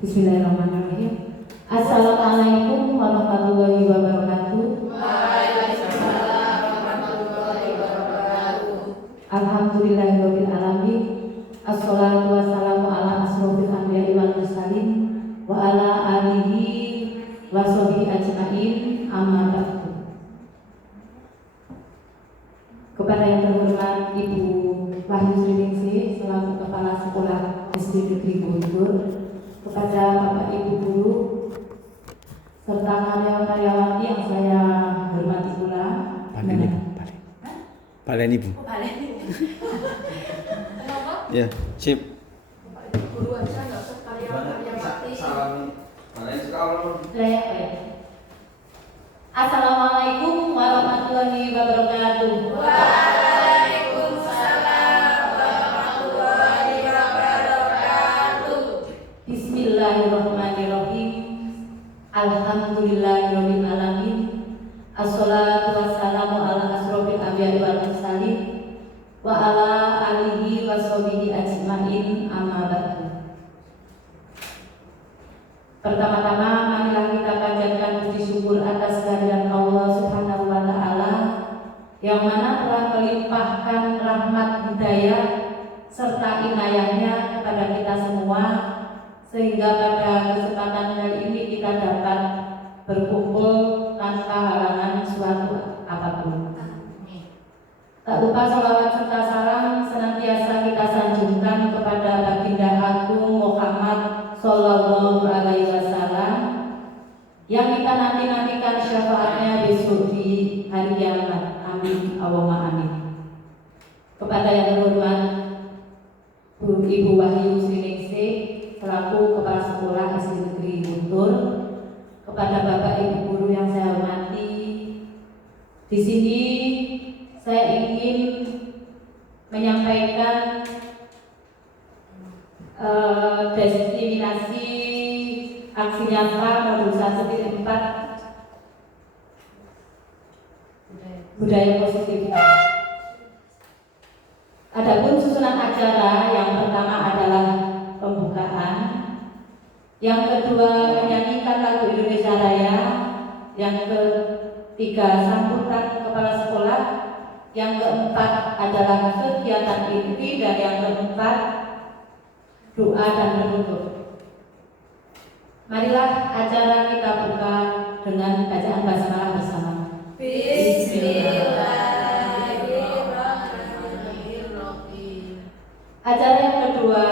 Bismillahirrahmanirrahim. Assalamualaikum warahmatullahi wabarakatuh. Waalaikumsalam warahmatullahi wabarakatuh. Alhamdulillahirabbil alamin. Assalatu wassalamu ala asrofil anbiya'i wal mursalin wa ala alihi wa sahbihi ajmain. Amma ba'du. Kepada yang terhormat Ibu Wahyu Sriningsih selaku Kepala Sekolah SD Negeri Guntur, kepada Bapak Ibu Guru serta karyawan-karyawati yang saya hormati pula. Palen Ibu. Ya, sip. Guru aja nggak usah karyawan-karyawati. Assalamualaikum warahmatullahi wabarakatuh. Waalaikumsalam warahmatullahi wabarakatuh. Bismillahirrahmanirrahim. Alhamdulillahirabbil alamin. Assalatu wassalamu ala asrofil anbiya'i wal mursalin wa ala alihi wa sahbihi ajmain. Amma ba'du. Pertama-tama marilah kita panjatkan puji syukur atas kehadiran Allah Subhanahu wa taala yang mana telah melimpahkan rahmat hidayah serta inayahnya kepada kita semua, sehingga pada kesempatan kali ini kita dapat berkumpul tanpa halangan suatu apapun. Tak lupa sholawat serta salam senantiasa kita sanjungkan kepada Baginda Agung Muhammad Sallallahu Alaihi Wasallam yang kita nanti-nantikan syafaatnya besok di hari kiamat. Amin, Allahumma amin. Kepada yang terhormat Ibu Wahyu Sriningsih selaku Kepala Sekolah SD Negeri Guntur, kepada Bapak Ibu Guru yang saya hormati, di sini saya ingin menyampaikan destinasi aksi nyata modul 1.4 budaya positif. Adapun susunan acara, yang pertama adalah pembukaan, yang kedua menyanyikan lagu Indonesia Raya, yang ketiga sambutan kepala sekolah, yang keempat adalah kegiatan inti, dan yang keempat doa dan penutup. Marilah acara kita buka dengan bacaan basmalah bersama. Bismillahirrahmanirrahim. Acara yang kedua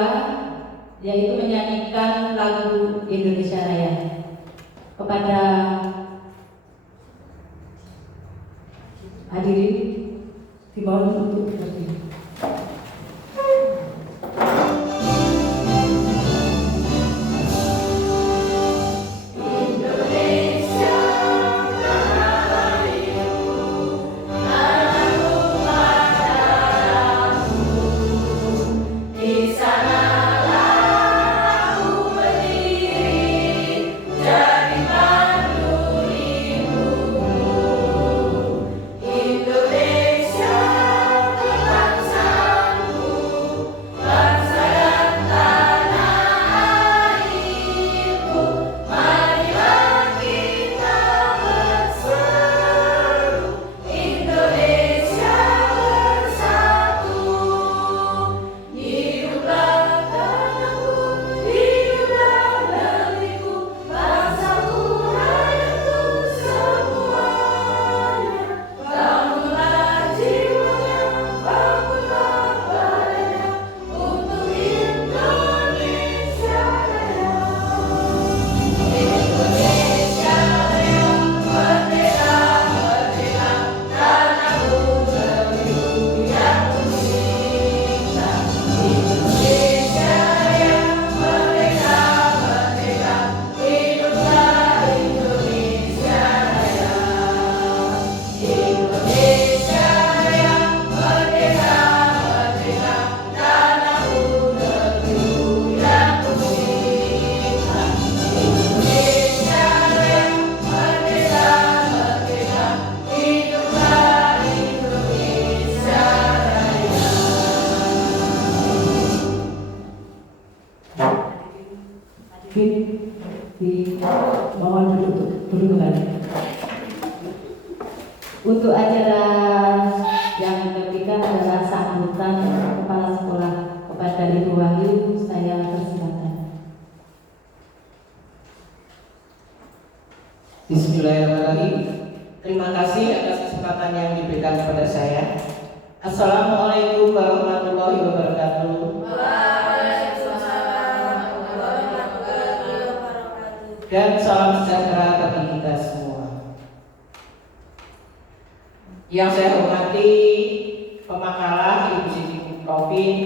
yaitu menyanyikan lagu Indonesia Raya. Kepada hadirin dimohon untuk berdiri. Indonesia Di mohon duduk kembali. Untuk acara yang ketiga adalah sambutan kepala sekolah kepada Ibu Wahyu, saya persilakan. Bismillahirrahmanirrahim. Terima kasih atas kesempatan yang diberikan kepada saya. Assalamualaikum warahmatullahi wabarakatuh. Dan salam sejahtera bagi kita semua. Yang saya hormati pemakalah Ibu Siti Profin,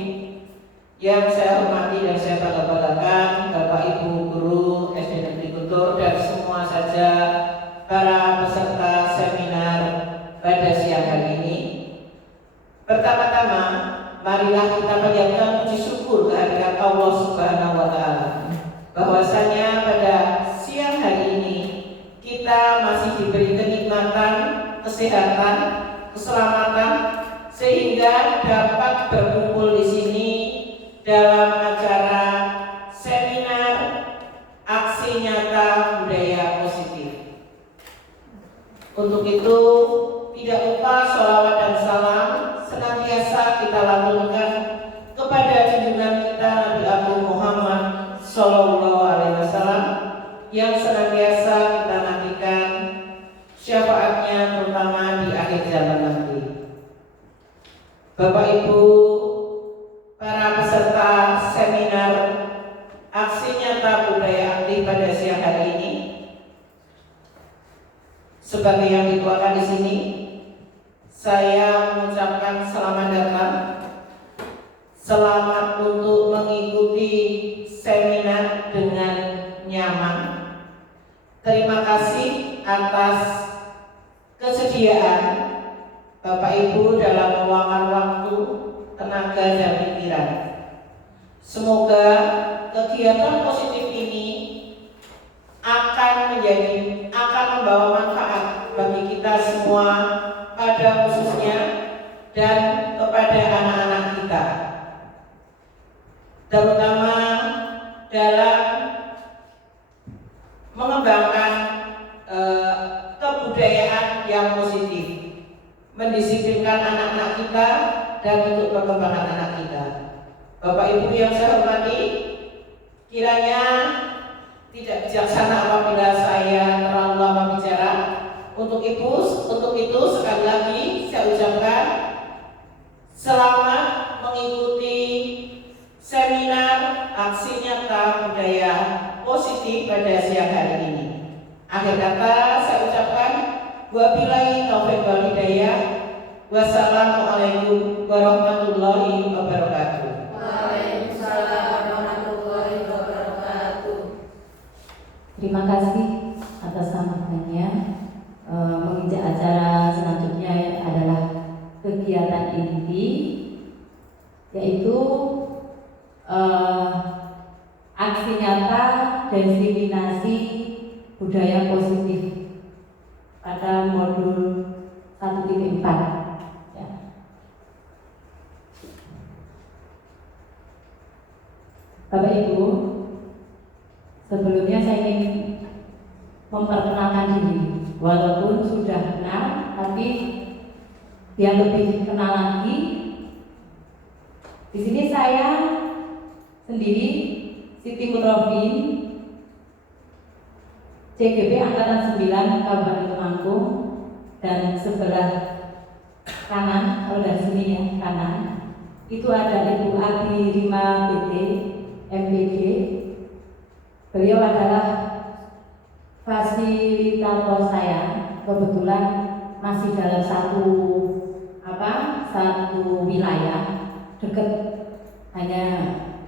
yang saya hormati dan saya bangga-banggakan Bapak Ibu guru SD Negeri Guntur dan semua saja para peserta seminar pada siang hari ini. Pertama-tama, marilah kita panjatkan puji syukur kehadirat Allah Subhanahu wa Ta'ala, bahwasanya pada siang hari ini kita masih diberi kenikmatan, kesehatan, keselamatan, sehingga dapat berkumpul di sini dalam acara seminar aksi nyata budaya positif. Untuk itu, tidak lupa sholawat dan salam senantiasa kita lantunkan kepada junjungan kita Nabi Agung Muhammad Sallallahu Alaihi Wasallam yang senantiasa kita nantikan syafaatnya terutama di akhir zaman nanti. Bapak Ibu, para peserta seminar aksi nyata budaya aktif pada siang hari ini, sebagai yang dituakan di sini, saya mengucapkan selamat datang, selamat untuk mengikuti seminar dengan nyaman. Terima kasih atas kesediaan Bapak Ibu dalam meluangkan waktu, tenaga dan pikiran. Semoga kegiatan positif ini akan membawa manfaat bagi kita semua, pada khususnya dan kepada anak-anak kita, terutama dalam mengembangkan kebudayaan yang positif, mendisiplinkan anak-anak kita dan untuk perkembangan anak kita. Bapak Ibu yang saya hormati, kiranya tidak bijaksana apabila saya terlalu lama bicara. Untuk itu sekali lagi saya ucapkan selamat mengikuti seminar aksi nyata budaya positif pada siang hari ini. Akhir kata saya ucapkan wabillahi taufiq wal hidayah. Wassalamualaikum warahmatullahi wabarakatuh. Waalaikumsalam warahmatullahi wabarakatuh. Terima kasih atas sambutannya. Menginjak acara selanjutnya adalah kegiatan inti, yaitu aksi nyata diseminasi budaya positif pada modul 1.4. Ya. Bapak Ibu, sebelumnya saya ingin memperkenalkan diri. Walaupun sudah kenal, tapi biar lebih kenal lagi. Di sini saya sendiri, Siti Mutrofin, CGP Angkatan 9 Kabupaten Temanggung, dan sebelah kanan, kalau dari sini ya kanan, itu ada Ibu Adi Rima PT MPD. Beliau adalah fasilitator saya, kebetulan masih dalam satu wilayah dekat, hanya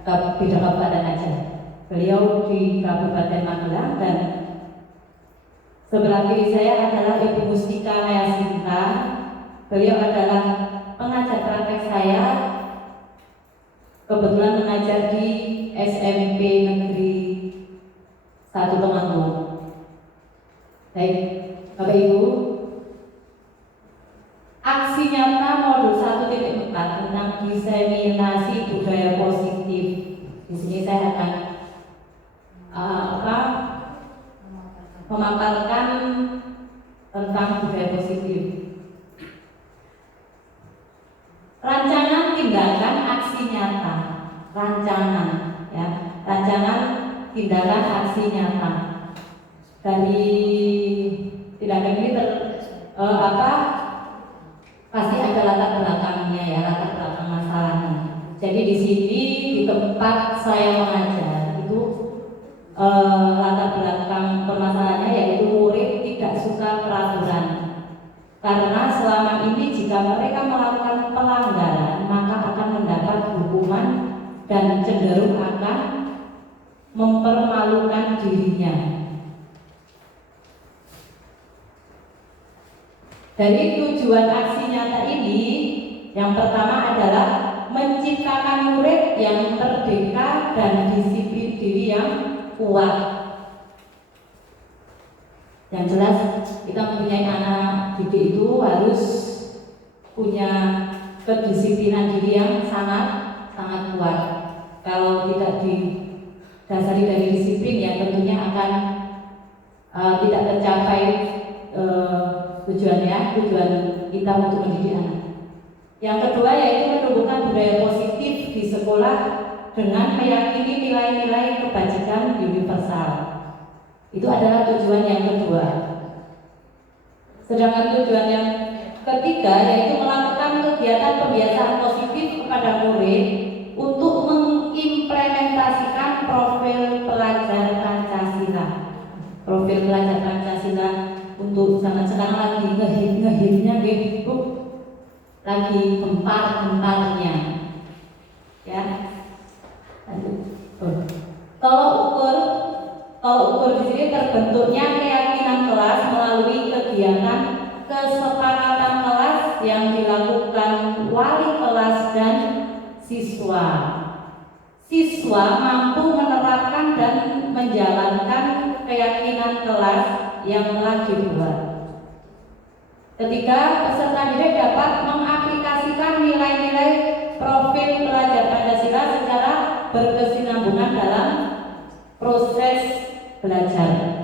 beda kabupaten aja. Beliau di Kabupaten Magelang, dan sebelah kiri saya adalah Ibu Mustika Mayasinta. Beliau adalah pengajar praktek saya, kebetulan mengajar di SMP Negeri 1 Temanggung. Baik, Bapak Ibu, aksi nyata modul 1.4 tentang diseminasi budaya positif. Di sini saya akan tindakan aksi nyata, rancangan, ya, rancangan tindakan aksi nyata. Dari tindakan ini pasti ada latar belakangnya, ya, latar belakang masalahnya. Jadi di sini di tempat saya mengajar itu latar belakang permasalahannya yaitu murid tidak suka peraturan. Karena selama ini jika mereka melakukan pelanggaran maka akan mendapat hukuman dan cenderung akan mempermalukan dirinya. Dari tujuan aksi nyata ini, yang pertama adalah menciptakan murid yang merdeka dan disiplin diri yang kuat. Yang jelas kita mempunyai anak didik itu harus punya kedisiplinan diri yang sangat kuat. Kalau tidak didasari dari disiplin, ya tentunya akan tidak tercapai tujuan kita untuk mendidik anak. Yang kedua yaitu menumbuhkan budaya positif di sekolah dengan meyakini nilai-nilai kebajikan universal. Itu adalah tujuan yang kedua. Sedangkan tujuan yang ketiga yaitu melakukan kegiatan pembiasaan positif kepada murid untuk mengimplementasikan profil pelajar Pancasila. Profil pelajar Pancasila untuk zaman sekarang lagi ngehitnya gitu, lagi gempar-gemparnya, ya. Kalau ukur di sini terbentuknya keyakinan kelas melalui kegiatan kesepakatan kelas yang dilakukan wali kelas dan siswa. Siswa mampu menerapkan dan menjalankan keyakinan kelas yang telah dibuat. Ketiga, peserta didik dapat mengaplikasikan nilai-nilai profil pelajar Pancasila secara berkesinambungan dalam proses belajar.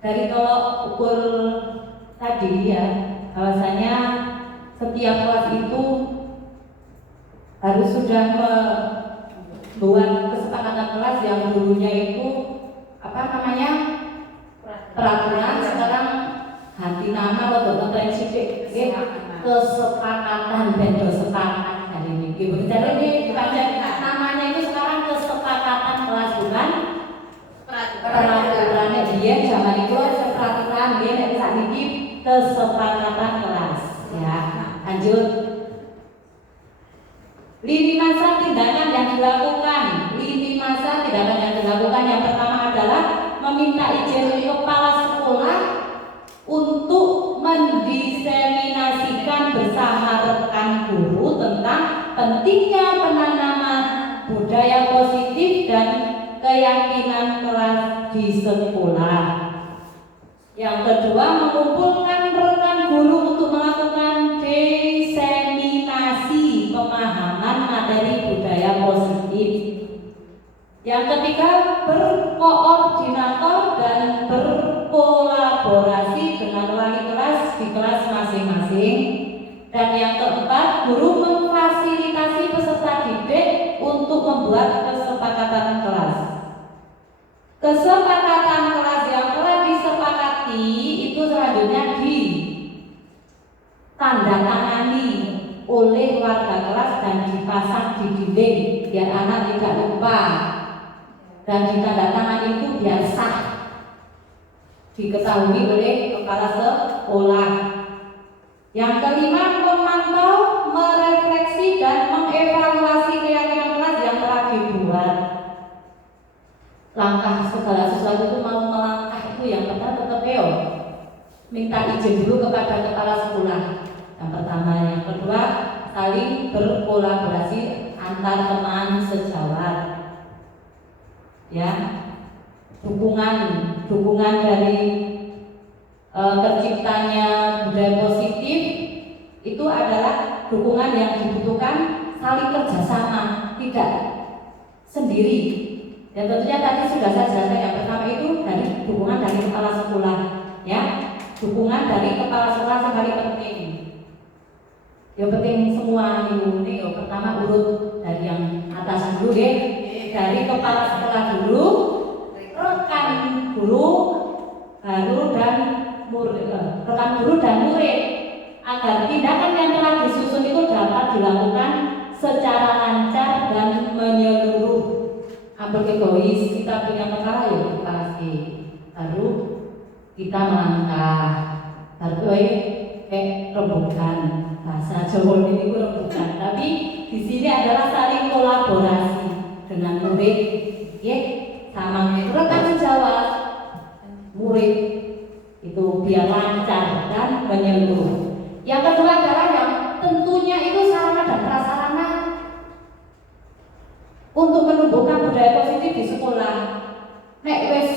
Dari tolok ukur tadi, ya, bahwasanya setiap kelas itu harus sudah membuat kesepakatan kelas yang dulunya itu peraturan, sekarang ganti nama atau prinsip kesepakatan dan sepakat hari ini. Jadi ini namanya itu sekarang kesepakatan kelas, bukan peraturan. Dia zaman itu peraturan, dia dari saat ini kesepakatan kelas, ya. Lanjut. Lini masa tindakan yang dilakukan. Yang pertama adalah meminta izin kepala sekolah untuk mendiseminasikan bersama rekan guru tentang pentingnya penanaman budaya positif dan keyakinan kelas di sekolah. Yang kedua, mengumpulkan rekan guru untuk melakukan diseminasi pemahaman materi budaya positif. Yang ketiga, berkoordinator dan berkolaborasi dengan wali kelas di kelas masing-masing. Dan yang keempat, guru memfasilitasi peserta didik untuk membuat kesepakatan kelas. Kesepakatan kelas yang telah disepakati itu selanjutnya ditandatangani oleh warga kelas dan dipasang di dinding biar anak tidak lupa. Dan ditandatangani itu biasa diketahui oleh kepala sekolah. Yang kelima, memantau, merefleksi dan mengevaluasi keyakinan kelas yang telah dibuat. Langkah segala sesuatu itu mau melangkah itu yang pertama tetap minta izin dulu kepada kepala sekolah. Yang pertama, yang kedua, saling berkolaborasi antar teman sejawat. Ya, dukungan dari terciptanya budaya positif itu adalah dukungan yang dibutuhkan saling kerjasama, tidak sendiri. Dan tentunya tadi sudah saya jelaskan, yang pertama itu dari dukungan dari kepala sekolah, ya. dukungan dari kepala sekolah sekali penting. Yang penting semua ini pertama urut dari yang atas dulu deh, dari kepala sekolah dulu, rekan guru, rekan guru dan murid, agar tindakan yang telah disusun itu dapat dilakukan secara lancar dan menyeluruh. Hampir egois, kita punya kepala ya kepala sih. Baru kita melangkah, baru rembukan bahasa Jawa ini rembukan. Tapi di sini adalah saling kolaborasi dengan murid, ya, sama rekan sejawat murid itu biar lancar dan menyeluruh. Yang kedua adalah yang tentunya itu sarana dan prasarana untuk menumbuhkan budaya positif di sekolah. Nek wes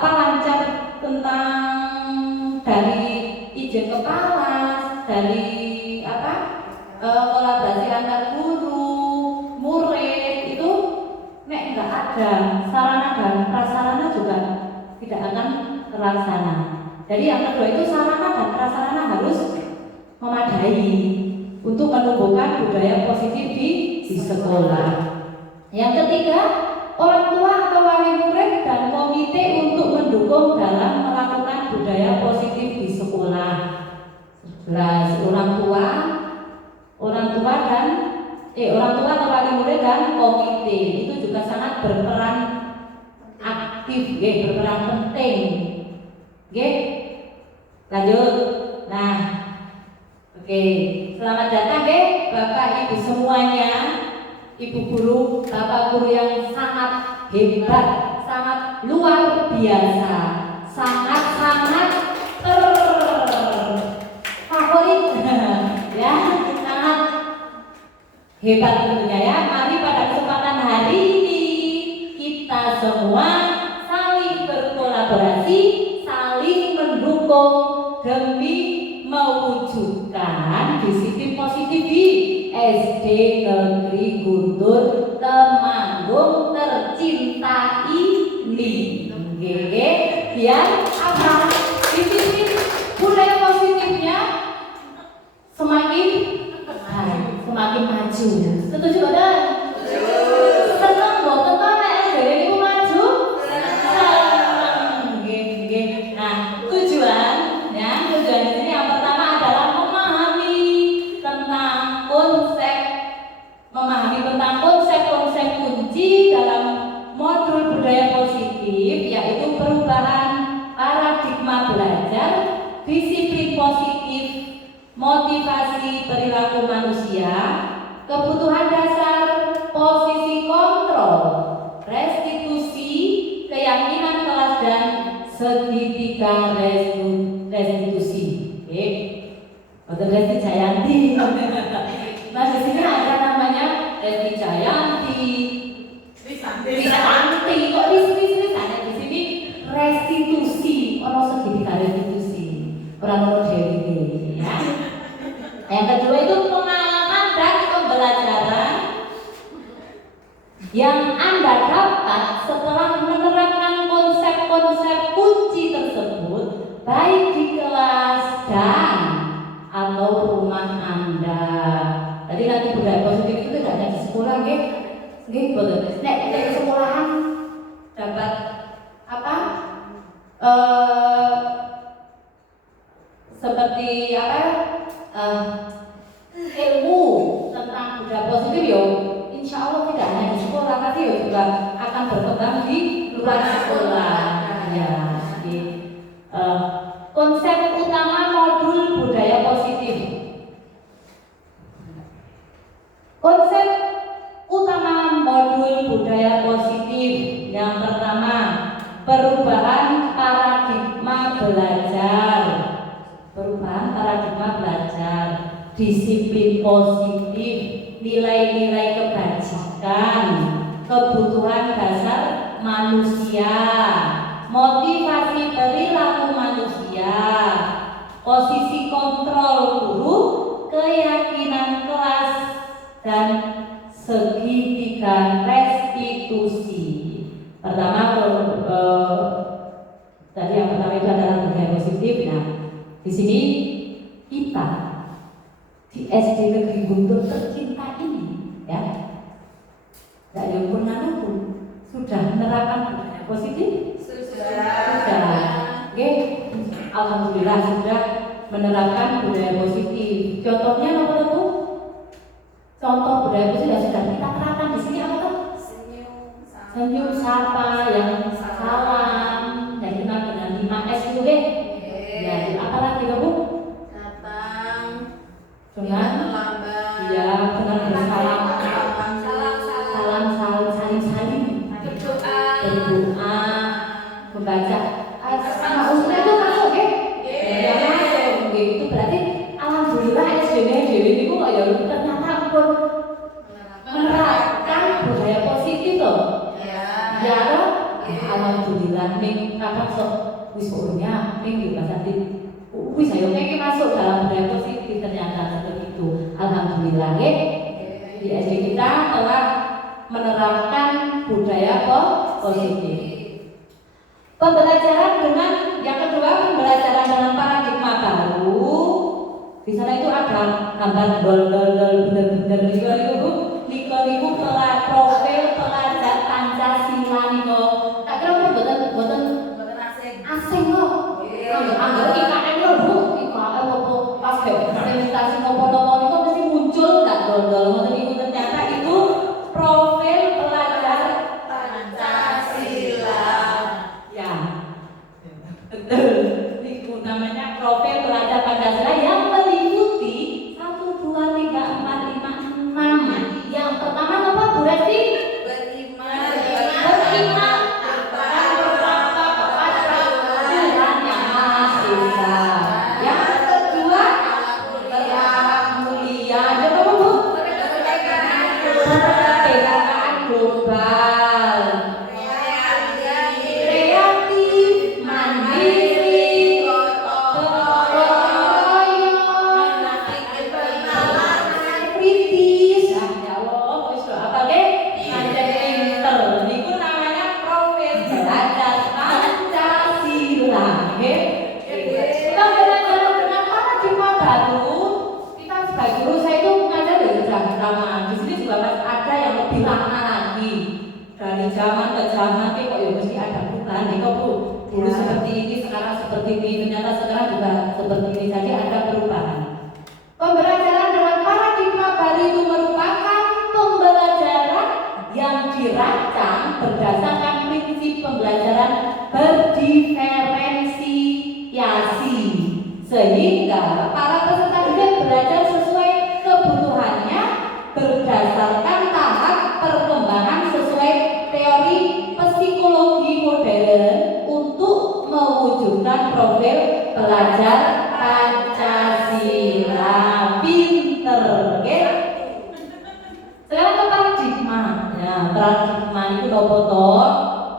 lancar tentang dari izin kepala, dari kolaborasi antar guru, murid itu nek nggak ada sarana dan prasarana juga tidak akan terlaksana. Jadi yang kedua itu sarana dan prasarana harus memadai untuk menumbuhkan budaya positif di sekolah. Yang ketiga, orang tua atau wali murid dan komite untuk mendukung dalam melakukan budaya positif di sekolah. Jelas orang tua atau wali murid dan komite itu juga sangat berperan aktif, berperan penting. Lanjut. Nah, oke, selamat datang Bapak Ibu semuanya, Ibu guru, Bapak guru yang sangat hebat, sangat luar biasa, sangat favorit ya, sangat hebat tentunya ya. Mari pada kesempatan hari ini kita semua saling berkolaborasi, saling mendukung demi mewujudkan disiplin positif di SD Negeri Guntur Temanggung tercinta ini. Biar apa? Disiplin budaya positifnya semakin baik, semakin maju. Setuju kan? Senang boten to nek SD niku maju? Nah, tujuan di sini yang pertama adalah memahami tentang konsep kunci dalam modul budaya positif, yaitu perubahan paradigma belajar, disiplin positif, motivasi perilaku manusia, kebutuhan dasar, posisi kontrol, restitusi, keyakinan kelas dan segitiga restitusi. Oke, betul Resti Jayanti. Nah di sini ada namanya Resti Jayanti, Risanti. Kok Risanti di sini restitusi, orang segitiga restitusi, orang dewi ya. Yang kedua itu pengalaman dan pembelajaran yang Anda dapat setelah menerapkan konsep-konsep kunci tersebut, baik di kelas dan atau rumah Anda. Jadi nanti budaya positif itu tidak hanya di sekolah, betul. Nek di sekolahan dapat seperti ilmu tentang budaya positif insya Allah tidak hanya di sekolah, tapi juga akan berkembang di luar sekolah. Ya, konsep utama modul budaya positif. Konsep utama modul budaya positif yang pertama, perubahan paradigma belajar. Perubahan paradigma belajar, disiplin positif, nilai-nilai kebajikan, kebutuhan dasar manusia, motivasi perilaku manusia, posisi kontrol guru, keyakinan kelas, dan segitiga restitusi. Pertama, tadi yang pertama itu positif. Nah, di sini kita di SD Negeri Guntur tercinta ini, ya, dari pun sudah menerapkan budaya positif. Sudah. Oke, alhamdulillah sudah menerapkan budaya positif. Contohnya apa tuh? Contoh budaya positif sudah kita terapkan di sini apa tuh? Senyum, sapa, yang salam, yang kenal dengan 5S itu deh. Ya, apa lagi Bu? Datang Dengan terlambat. ya, dengan bersalam, saling berdoa, membaca. Maksudnya itu masuk ya? Ya masuk. Itu berarti alhamdulillah SDW itu kok ya ternyata pun menerapkan budaya positif loh. Ya loh. Alhamdulillah ning kapan sok wis pokoknya ning di bahasa wis ayo iki masuk dalam budaya positif ternyata seperti itu. Alhamdulillah ya. Di SD kita telah menerapkan budaya positif. Pembelajaran dengan yang kedua, pembelajaran dengan paradigma baru. Di sana itu ada gambar bener-bener niku profil pelajar Pancasila niku. Tak kira boten asing kok. Angger IKN lho Bu, IKN opo pas presentasi nopo-nopo niku mesti muncul tak dol-dol ngoten niku ternyata itu profil pelajar Pancasila. Ya. Betul. Niku namanya profil pelajar Pancasila yang meliputi 1 2 3 4 5 6. Yang pertama apa Bu Resti? Beriman kepada Tuhan Yang Maha Esa. Yang kedua, berakhlak mulia. Coba Bu. Kemerdekaan global. Kreatif, mandiri, gotong royong, kritis. Ya Allah, wis apa ge? Pancen pinter. Niku namanya profil belajar Pancasila, nggih. Pembelajaran dengan paradigma baru, kita sebagai guru saya itu mengajar dari zaman. Di sini juga masih ada yang lebih lama lagi. Dari zaman ke zaman kok ya mesti ada perubahan nih kok Bu. Dulu seperti ini, sekarang seperti ini, ternyata sekarang juga seperti ini. Jadi ada perubahan. Pembelajaran dengan paradigma baru itu merupakan pembelajaran yang dirancang berdasarkan prinsip pembelajaran berdiferensiasi, sehingga para peserta didik belajar sesuai kebutuhannya berdasarkan tahap perkembangan sesuai teori psikologi modern untuk mewujudkan profil pelajar Pancasila. Pinter, oke? Sekarang ke paradigma. Ya, paradigma itu nopo to?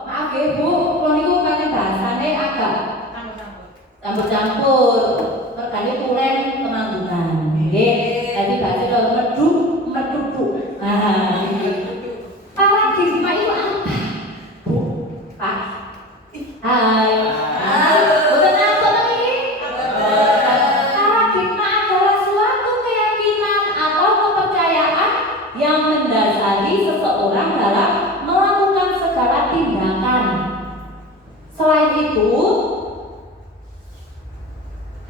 Maaf ya Bu, kalau niku kan bahasane agak campur-campur. Terkait tulen Temanggungan. Nggih. Jadi bahasa kalau meduduk. Nah, paradigma itu apa? Bu, Pak. Hai. Boten apa tadi? Paradigma adalah suatu keyakinan atau kepercayaan yang mendasari seseorang dalam melakukan segala tindakan. Selain itu,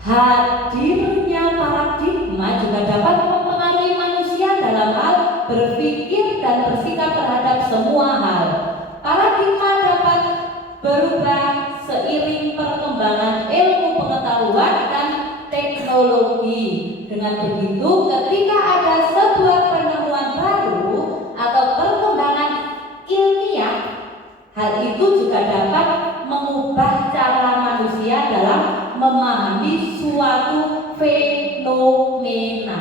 hadirnya paradigma juga dapat mempengaruhi manusia dalam hal berpikir dan bersikap terhadap semua hal. Paradigma dapat berubah seiring perkembangan ilmu pengetahuan dan teknologi. Dengan begitu, ketika ada sebuah penemuan baru atau perkembangan ilmiah, hal itu juga dapat mengubah cara manusia dalam memahami suatu fenomena.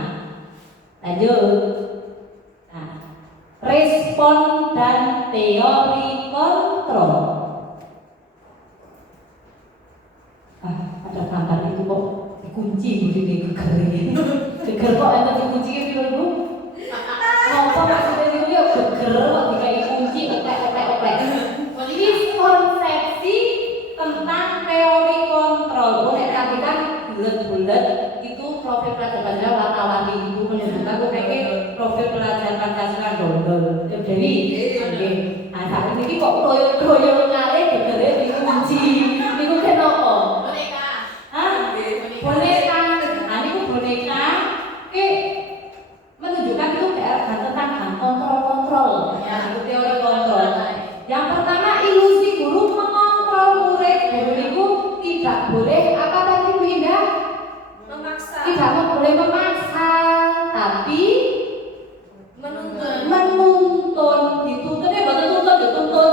Lanjut. Nah, respon dan teori kontrol. Ada gambar itu kok dikunci begini geger kok ada dikunci gitu Bu. Apa maksudnya itu ya geger kok dikai kunci oplek. Ini konsepsi tentang teori kontrol. Nek tak bulat-bulat itu profil pelajar Pancasila warna-warni itu menunjukkan profil pelajar Pancasila dodol. Jadi, nah saat ini kok proyek kali gegere dikunci. Niku kenapa? Boneka. Hah? Boneka. Nah niku boneka. Menunjukkan itu tentang kontrol. Ya, itu teori kontrol. Yang pertama ilusi guru mengontrol murid. Guru itu tidak boleh apa tadi Bu Indah? Memaksa. Tidak boleh memaksa, tapi menuntun. Dituntun ya boten tuntun,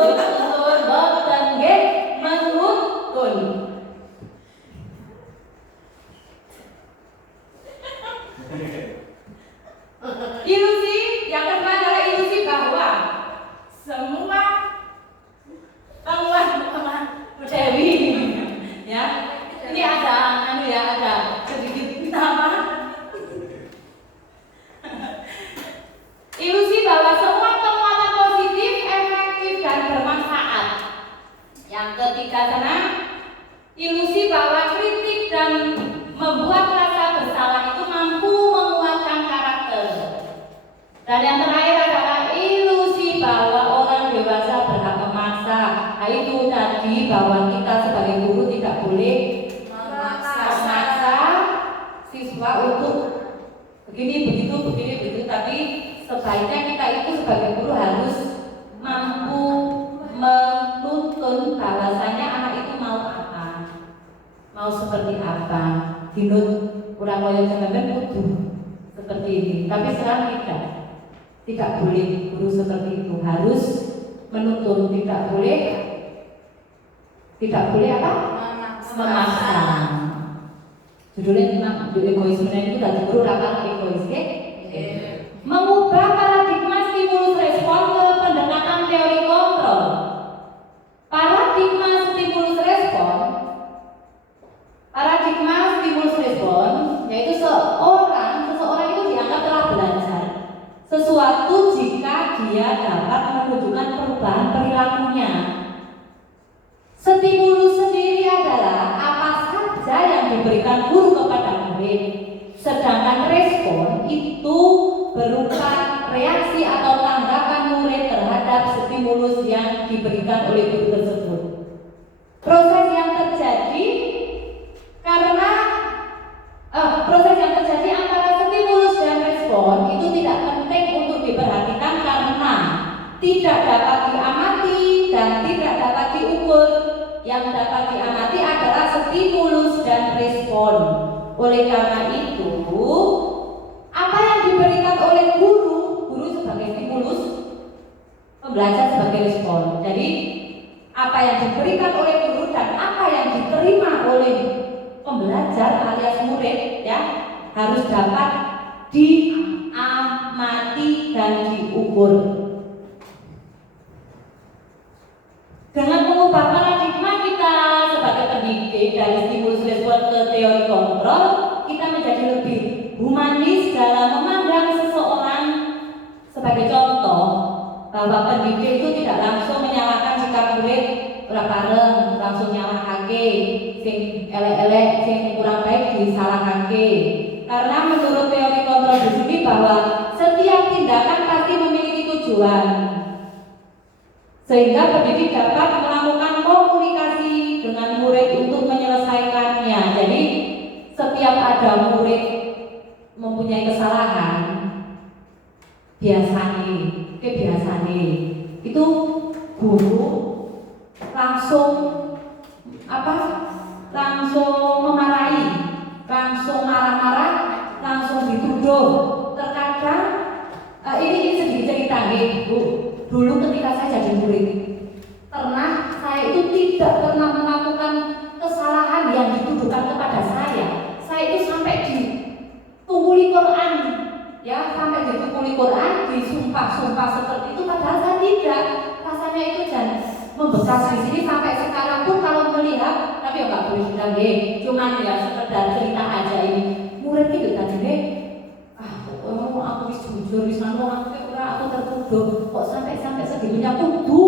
boten nggih, menuntun. Ilusi yang kedua adalah ilusi bahwa semua penguat Dewi ya ini ada sedikit nama ilusi bahwa semua penguatan positif efektif dan bermanfaat. Yang ketiga sana ilusi bahwa kritik dan membuat rasa bersalah itu mampu menguatkan karakter. Dan yang terakhir adalah ilusi bahwa orang dewasa berhak memaksa. Nah itu tadi bahwa kita sebagai guru tidak boleh memaksa siswa untuk begini begitu, tapi sebaiknya kita itu sebagai guru harus mampu menuntun bahwasanya anak itu mau apa, mau seperti apa. Dinut kurang loyal sampeyan kudu seperti ini, tapi sekarang tidak boleh guru seperti itu, harus menuntun, tidak boleh apa? Memaksa. Judulnya memang egoisme itu dari guru rakal egois, ya? Mengubah paradigma stimulus respon ke pendekatan teori kontrol. Paradigma stimulus respon yaitu seseorang itu dianggap telah belajar sesuatu jika dia dapat menunjukkan perubahan perilakunya. Stimulus sendiri adalah apa saja yang diberikan guru kepada murid, sedangkan respon itu berupa reaksi atau tanggapan murid terhadap stimulus yang diberikan oleh guru tersebut. Proses yang terjadi antara stimulus dan respon itu tidak penting untuk diperhatikan karena tidak dapat diamati dan tidak dapat diukur. Yang dapat diamati adalah stimulus dan respon. Oleh karena itu, apa yang diberikan oleh guru sebagai stimulus, pembelajar sebagai respon. Jadi apa yang diberikan oleh guru dan apa yang diterima oleh pembelajar alias murid ya harus dapat diamati dan diukur. Dengan mengubah paradigma kita sebagai pendidik dari stimulus respon ke teori kontrol, kita menjadi lebih humanis dalam memandang seseorang. Sebagai contoh, bahwa pendidik itu tidak langsung menyalahkan sikap murid ora bareng, langsung nyalahake sing elek-elek, sing kurang baik disalahake. Karena menurut teori kontrol di sini bahwa setiap tindakan pasti memiliki tujuan, sehingga pendidik dapat melakukan komunikasi dengan murid untuk menyelesaikannya. Jadi setiap ada murid mempunyai kesalahan, biasanya itu guru langsung memarahi, langsung marah-marah, langsung dituduh. Terkadang ini sedikit cerita Bu. Dulu ketika saya jadi murid, saya itu tidak pernah melakukan kesalahan yang dituduhkan kepada saya. Saya itu sampai ditumpuli Quran, ya, sampai ditumpuli Quran, disumpah-sumpah seperti itu. Padahal saya tidak. Rasanya itu membekas di sini sampai sekarang pun kalau melihat, tapi nggak boleh bilang cuman ya sekedar cerita aja ini. Murid itu tadi aku jujur di sana, aku tertuduh kok sampai segitunya kudu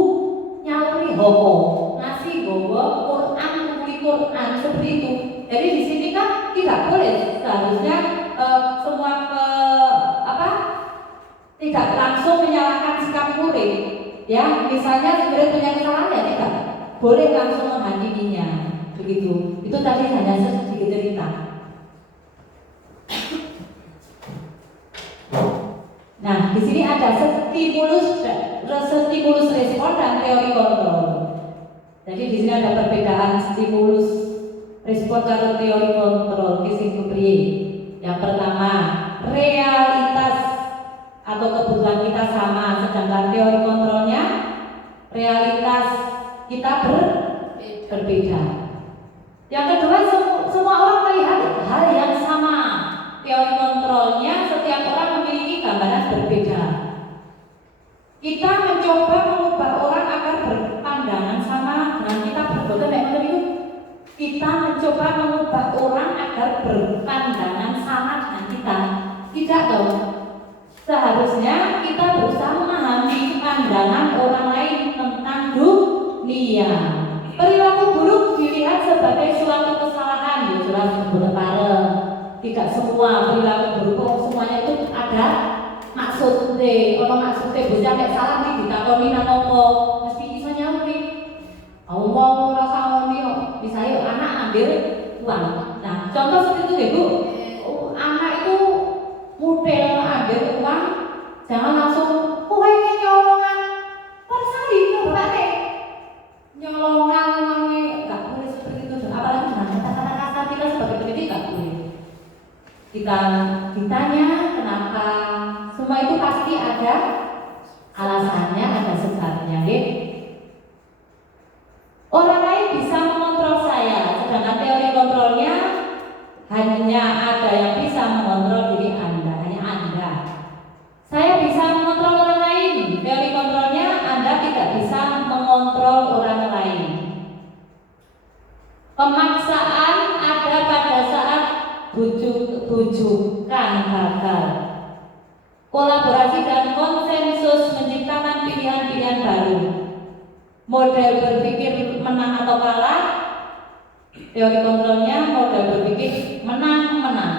nyauri ngasih Quran seperti itu. Jadi di sini kan tidak tidak langsung menyalahkan sikap murid. Ya, misalnya murid punya kesalahan ya tidak boleh langsung menghakiminya. Begitu. Itu tadi hanya sedikit cerita. Nah, di sini ada stimulus respon dan teori kontrol. Jadi di sini ada perbedaan stimulus respon dan teori kontrol kisah kepriye. Yang pertama, realitas atau kebutuhan kita sama, sedangkan teori kontrolnya realitas kita berbeda. Yang kedua, semua orang melihat hal yang sama. Teori kontrolnya setiap orang memiliki gambaran berbeda. Kita mencoba mengubah orang agar berpandangan sama dengan kita berbuat itu. Kita mencoba mengubah orang agar berpandangan sama dengan kita. Tidak dong. Seharusnya kita berusaha memahami pandangan orang lain tentang dunia. Perilaku buruk dilihat sebagai suatu kesalahan, ya jelas berbareng. Tidak semua perilaku buruk semuanya itu ada maksudnya. Kalau maksudnya bisa kayak salah nih ditakoni nang opo, mesti bisa nyampe. Mau rasa ngomong misalnya anak ambil uang. Nah, contoh seperti itu Bu. Anak itu model ambil uang, jangan langsung ini nyolongan. Persali bapaknya nyolongan uangnya, nggak boleh seperti itu. Apalagi dengan kata-kata kasar kita sebagai pendidik nggak boleh. Kita ditanya kenapa, semua itu pasti ada alasannya, ada sebabnya. Orang lain bisa mengontrol saya, sedangkan teori kontrolnya hanya ada yang bisa mengontrol diri Anda, hanya Anda. Saya bisa mengontrol orang lain, teori kontrolnya Anda tidak bisa mengontrol orang lain. Pemaksaan ada pada saat bujukan gagal. Kolaborasi dan konsensus menciptakan pilihan-pilihan baru. Model berpikir menang atau kalah, teori kontrolnya model berpikir menang-menang.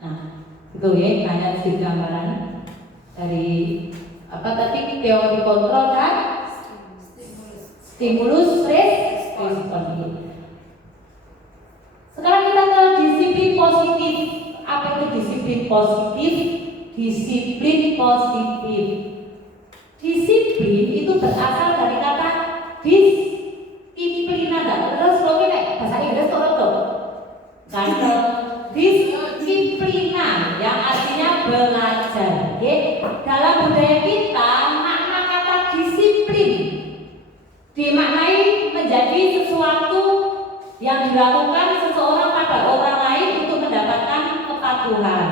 Nah, itu ya, hanya sedikit gambaran dari tadi teori kontrol dan stimulus respon. Sekarang kita ke disiplin positif. Apa itu disiplin positif? Disiplin positif. Disiplin itu berasal dari kata disiplina. Terus lo ini bahasa Inggris tuh kan disiplina yang artinya belajar. Dalam budaya kita makna kata disiplin dimaknai menjadi sesuatu yang dilakukan seseorang pada orang lain untuk mendapatkan kepatuhan.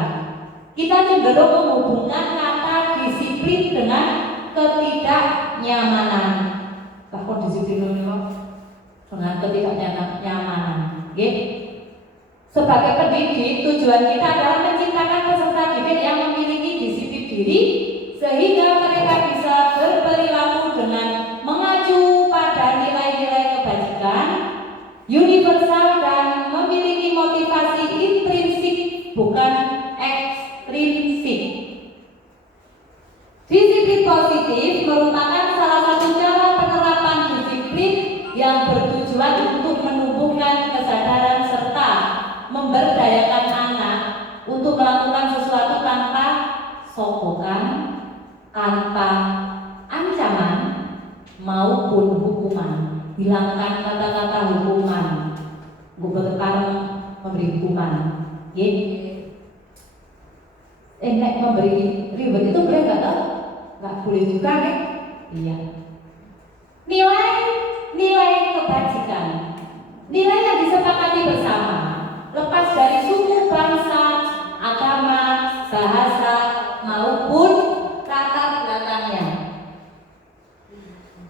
Kita cenderung menghubungkan kata disiplin dengan ketidaknyamanan. Bahkan disiplin dengan ketidaknyamanan. Sebagai pendidik, tujuan kita adalah menciptakan peserta didik yang memiliki disiplin diri sehingga mereka bisa berperilaku dengan mengacu pada nilai-nilai kebajikan universal dan memiliki motivasi intrinsik bukan ekstrinsik. Disiplin positif merupakan salah satu cara penerapan disiplin yang bertujuan untuk menumbuhkan kesadaran serta memberdayakan anak untuk melakukan sesuatu tanpa sokongan, tanpa ancaman maupun hukuman. Hilangkan kata-kata hukuman. Gubernur memberi hukuman. Nek memberi ribet itu boleh nggak boleh juga kan? Iya. Nilai kebajikan, nilai yang disepakati bersama, lepas dari suku, bangsa, agama, bahasa maupun latar belakangnya.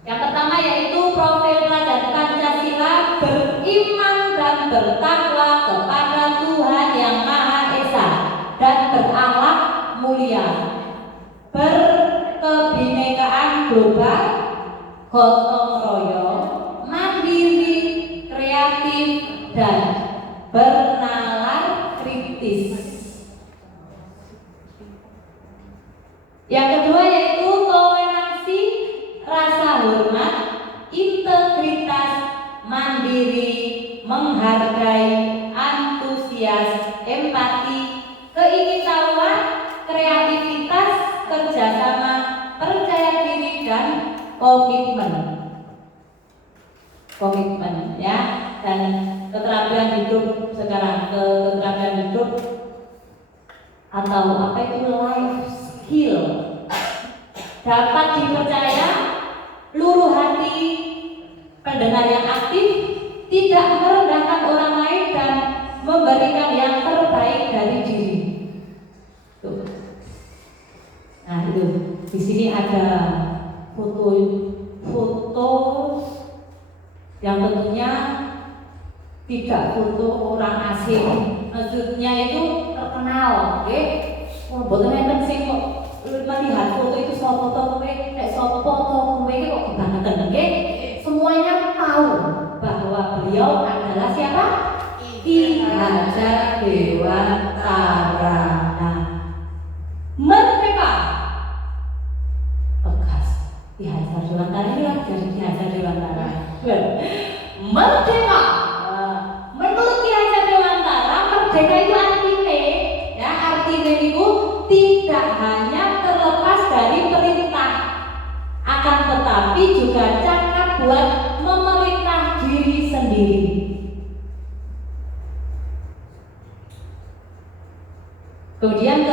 Yang pertama yaitu profil pelajar Pancasila beriman dan bertakwa kepada Tuhan Yang Maha Esa dan berakhlak mulia, berkebinekaan global, gotong royong, mandiri, kreatif, dan bernalar kritis. Yang kedua yaitu toleransi, rasa hormat, integritas, mandiri, menghargai, antusias, empati, keingintahuan, kreativitas, kerjasama, percaya diri, dan komitmen. Komitmen ya. Dan keterampilan hidup sekarang, keterampilan hidup atau apa itu life skill, dapat dipercaya, luruh hati, pendengar yang aktif, tidak merendahkan orang lain, dan memberikan yang terbaik dari diri. Tuh. Nah itu di sini ada foto yang tentunya tidak foto orang asing, maksudnya itu terkenal, oke? Boten enten sing kok melihat foto itu foto kowe, nek foto kowe kok kebangetan, oke? Semuanya tahu bahwa beliau adalah siapa? Ki Hajar Dewantara. Nah, merdeka tegas. Ki Hajar Dewantara ini lah dari Ki Hajar Dewantara. Merdeka. Menurut Ki Hajar Dewantara, merdeka itu artinya itu tidak hanya terlepas dari perintah, akan tetapi juga cakap buat memerintah diri sendiri. Kemudian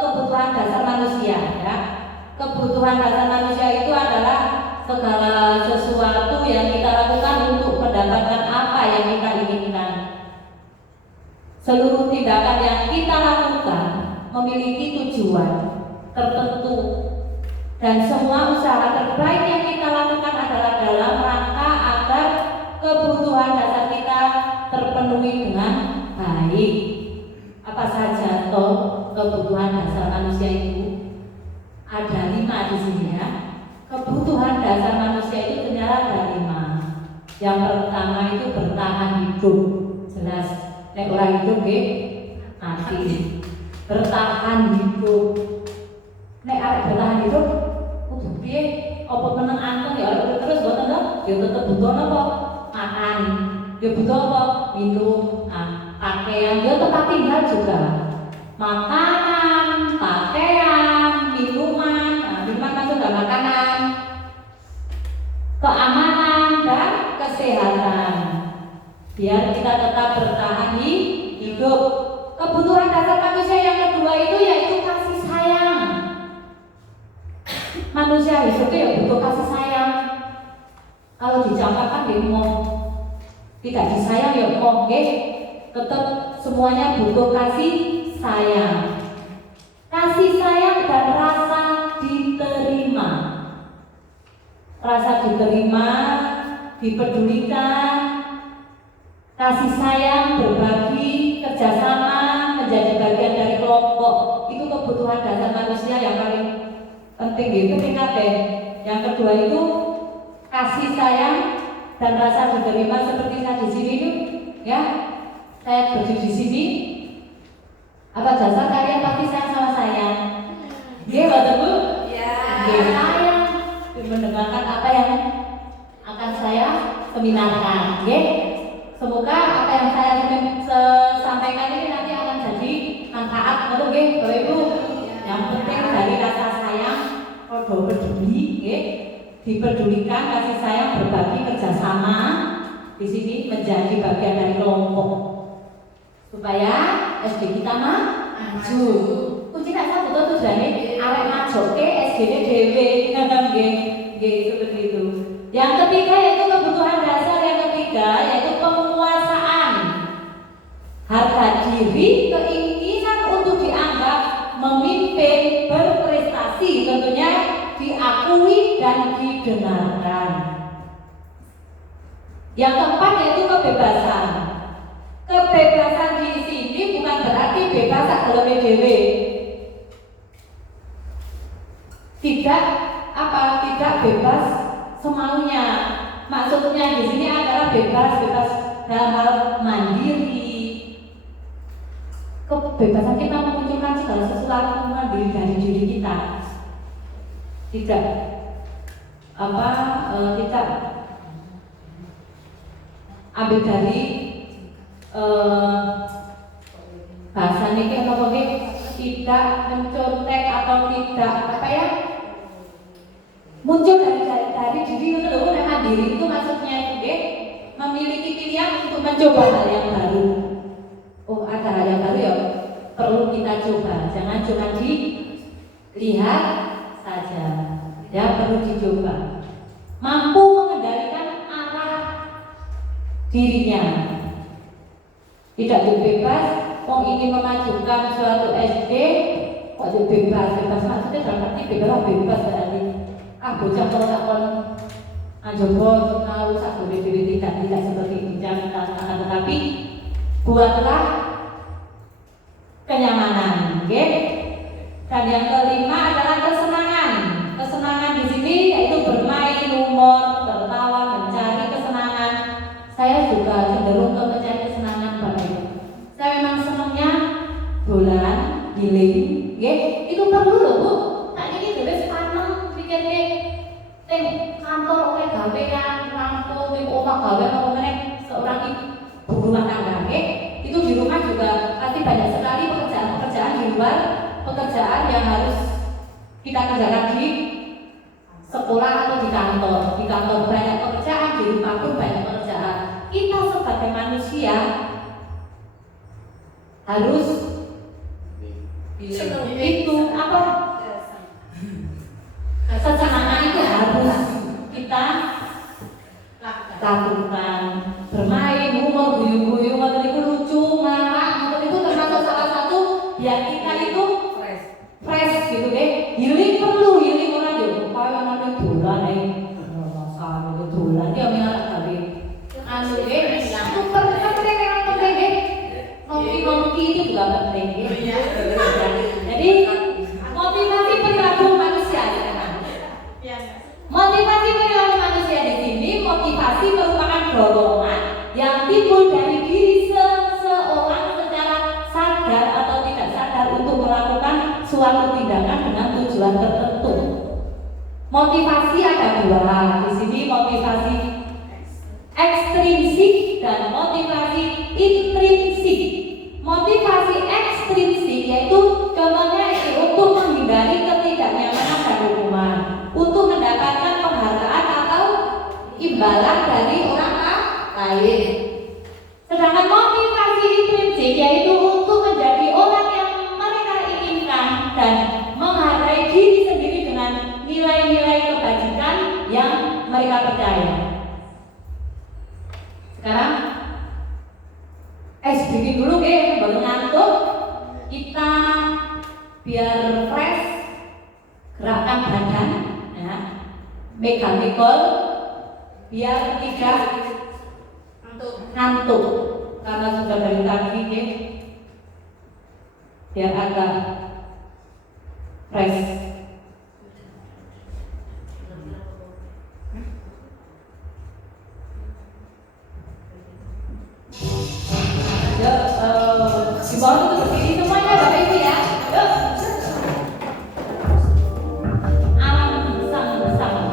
kebutuhan dasar manusia ya. Kebutuhan dasar manusia itu adalah segala sesuatu yang kita lakukan untuk mendapatkan apa yang kita inginkan. Seluruh tindakan yang kita lakukan memiliki tujuan tertentu, dan semua usaha terbaik yang kita lakukan adalah dalam rangka agar kebutuhan dasar kita terpenuhi dengan baik. Apa saja toh kebutuhan dasar manusia itu? Ada 5 di sini ya. Kebutuhan dasar manusia itu ternyata ada 5. Yang pertama itu bertahan hidup, jelas. Nek orang hidup mati. Bertahan hidup. Nek arek bertahan hidup kudu piye? Apa meneng anteng ya arek terus boten to? Ya tetep butuh apa? Makan. Ya butuh apa? Minum. Pakaian, ya tempat tinggal juga. Makanan, pakaian, minuman. Minuman maksudnya makanan. Keamanan dan kesehatan. Biar kita tetap bertahan hidup. Kebutuhan dasar manusia yang kedua itu yaitu kasih sayang. Manusia hidup itu ya butuh kasih sayang. Kalau dicampakkan dia mau tidak disayang ya mau tetap semuanya butuh kasih sayang. Kasih sayang dan rasa diterima. Rasa diterima, dipedulikan, kasih sayang, berbagi, kerjasama, menjadi bagian dari kelompok. Itu kebutuhan dasar manusia yang paling penting itu tingkatnya. Yang kedua itu kasih sayang dan rasa diterima, seperti saya di sini itu, ya. Saya berdiri di sini. Apa jasa kalian pasti sayang sama saya? Iya, betul Bu? Iya. Sayang mendengarkan apa yang akan saya seminarkan. Semoga apa yang saya sampaikan ini nanti akan jadi manfaat untuk Bapak Ibu. Yang penting dari rasa sayang, podo peduli, dipedulikan, kasih sayang, berbagi, kerjasama. Di sini menjadi bagian dari kelompok supaya SD kita maju. Kunci tak satu tujuannya arek maju SD dhewe seperti itu. Yang ketiga yaitu kebutuhan dasar yang ketiga yaitu penguasaan harga diri, keinginan untuk dianggap memimpin, berprestasi, tentunya diakui dan didengarkan. Yang keempat yaitu kebebasan. Kebebasan di sini bukan berarti bebas dalam dewe. Tidak bebas semaunya. Maksudnya di sini adalah bebas dalam hal mandiri. Kebebasan kita memunculkan segala sesuatu mandiri dari diri kita. tidak kita ambil dari bahasa ini apa tidak mencontek atau tidak muncul dari diri itu loh. Mandiri itu maksudnya memiliki pilihan untuk mencoba hal yang baru. Oh, ada hal yang baru ya perlu kita coba, jangan cuma dilihat saja ya, perlu dicoba. Mampu mengendalikan arah dirinya, tidak bebas. Ingin memajukan suatu SD kok bebas maksudnya dalam arti bebas berarti bocah kalau tak kon anjobo sinau sak dewe tidak seperti itu, jangan, tetapi buatlah kenyamanan, okay? Dan yang kelima adalah kesenangan. Kesenangan di sini yaitu bermain, humor, tertawa, mencari kesenangan. Saya juga cenderung ke mencari kesenangan Bapak Ibu. Saya memang senangnya dolan, giling, okay? Itu perlu loh Bu. Tak ini dhewe sepaneng pikirnya kantor oke gawean, rampung, omah gawean apa meneh seorang ibu rumah tangga, okay? Itu di rumah juga pasti banyak sekali pekerjaan di luar pekerjaan yang harus kita kerjakan di sekolah atau di kantor. Di kantor banyak pekerjaan, di rumah pun banyak pekerjaan. Kita sebagai manusia harus itu apa? Kesenangan itu harus kita lakukan. Bermain, humor, guyu-guyu, itu lucu, ngakak, itu termasuk salah satu biar kita itu fresh gitu deh. Healing perlu, healing orang yo. Kaya ana dolan ae. Masalah itu dolan dia mengarah tadi. Anu deh, itu penting memang penting deh. Ngopi-ngopi itu juga penting deh. Jadi motivasi perilaku manusia ya. Motivasi perilaku manusia di sini, motivasi merupakan dorongan yang timbul dari diri seseorang secara sadar atau tidak sadar untuk melakukan suatu tindakan dengan tujuan tertentu. Motivasi ada dua di sini, motivasi ekstrinsik dan motivasi intrinsik. Motivasi ekstrinsik yaitu contohnya untuk menghindari ketidaknyamanan dan hukuman, untuk mendapatkan penghargaan atau imbalan dari orang lain. Sedangkan motivasi intrinsik yaitu untuk menjadi orang yang mereka inginkan dan menghargai diri sendiri dengan nilai-nilai kebajikan yang mereka percaya. Sekarang bikin dulu baru ngantuk. Kita biar fresh, gerakan badan ya, mekanikal, biar tidak ngantuk karena sudah dari pagi biar agak fresh. Di bawah itu berdiri semuanya Bapak Ibu ya. Yuk. Alam sang bersama.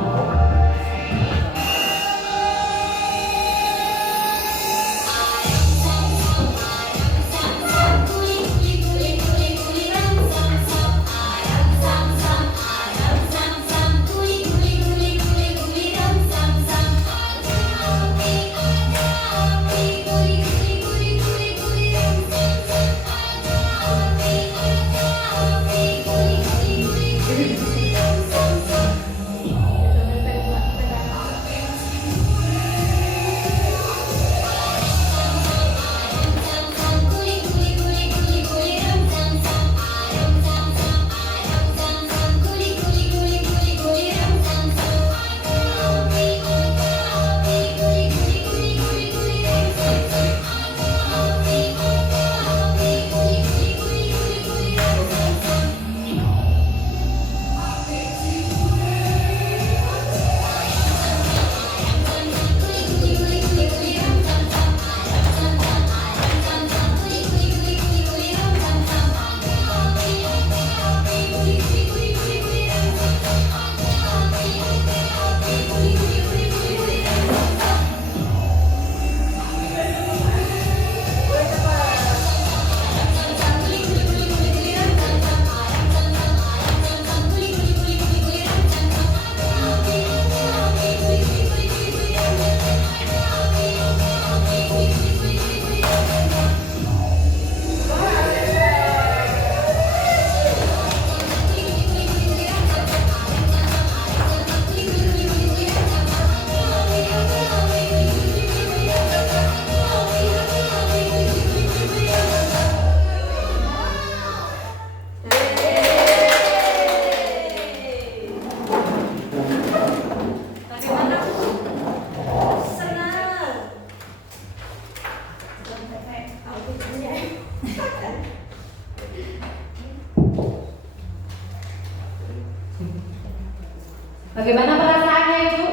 Bagaimana perasaannya Ibu?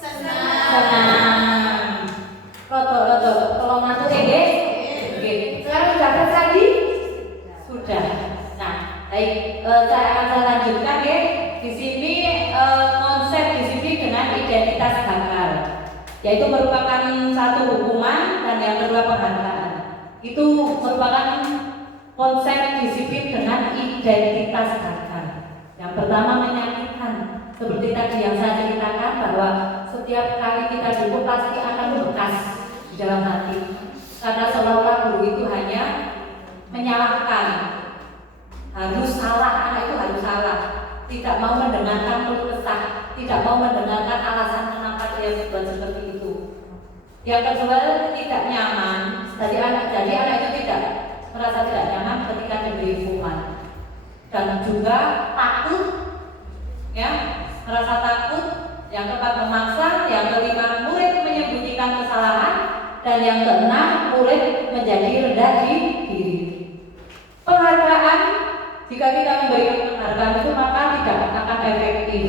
Senang. Roto. Kalau mantu Oke. Sekarang sudah selesai lagi? Sudah. Nah, baik. Saya akan lanjutkan ya. Di sini konsep disiplin dengan identitas bakal, yaitu merupakan satu hukuman dan yang kedua penghargaan. Itu merupakan konsep disiplin dengan identitas bakal. Yang pertama menyakitkan. Seperti tadi yang saya ceritakan bahwa setiap kali kita duduk pasti akan membekas di dalam hati. Karena seolah-olah guru itu hanya menyalahkan, harus salah, anak itu harus salah, tidak mau mendengarkan keluh kesah, tidak mau mendengarkan alasan kenapa dia berbuat seperti itu. Yang kedua tidak nyaman, jadi anak itu tidak merasa tidak nyaman ketika diberi hukuman, dan juga takut, ya. Merasa takut, yang keempat memaksa, yang kelima murid menyembunyikan kesalahan, dan yang keenam murid menjadi rendah diri. Penghargaan, jika kita memberikan penghargaan itu maka tidak akan efektif.